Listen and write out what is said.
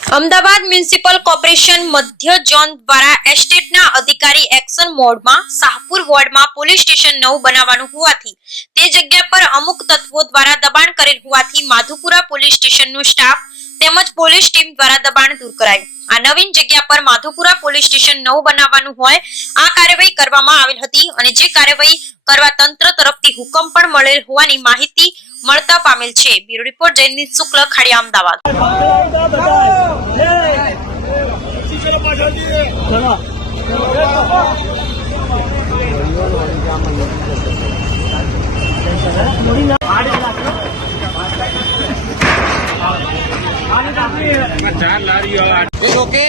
Ahmedabad municipal corporation મધ્ય zone દ્વારા એસ્ટેટના અધિકારી એક્શન મોડમાં શાહપુર વોર્ડમાં પોલીસ સ્ટેશન નવું બનાવવાનું હોવાથી તે જગ્યા પર અમુક તત્વો દ્વારા દબાણ કરેલ હોવાથી માધુપુરા પોલીસ સ્ટેશનનો સ્ટાફ તેમજ પોલીસ ટીમ દ્વારા દબાણ દૂર કરાયું। આ નવીન જગ્યા પર માધુપુરા પોલીસ સ્ટેશન નવું બનાવવાનું હોય આ કાર્યવાહી કરવામાં આવેલ હતી અને જે કાર્યવાહી કરવા તંત્ર તરફથી હુકમ પણ મળેલ હોવાની માહિતી મળતા પામેલ છે। બ્યુરો રિપોર્ટ જયંત શુક્લ, ખાડિયા, અમદાવાદ। चार लारियों ओके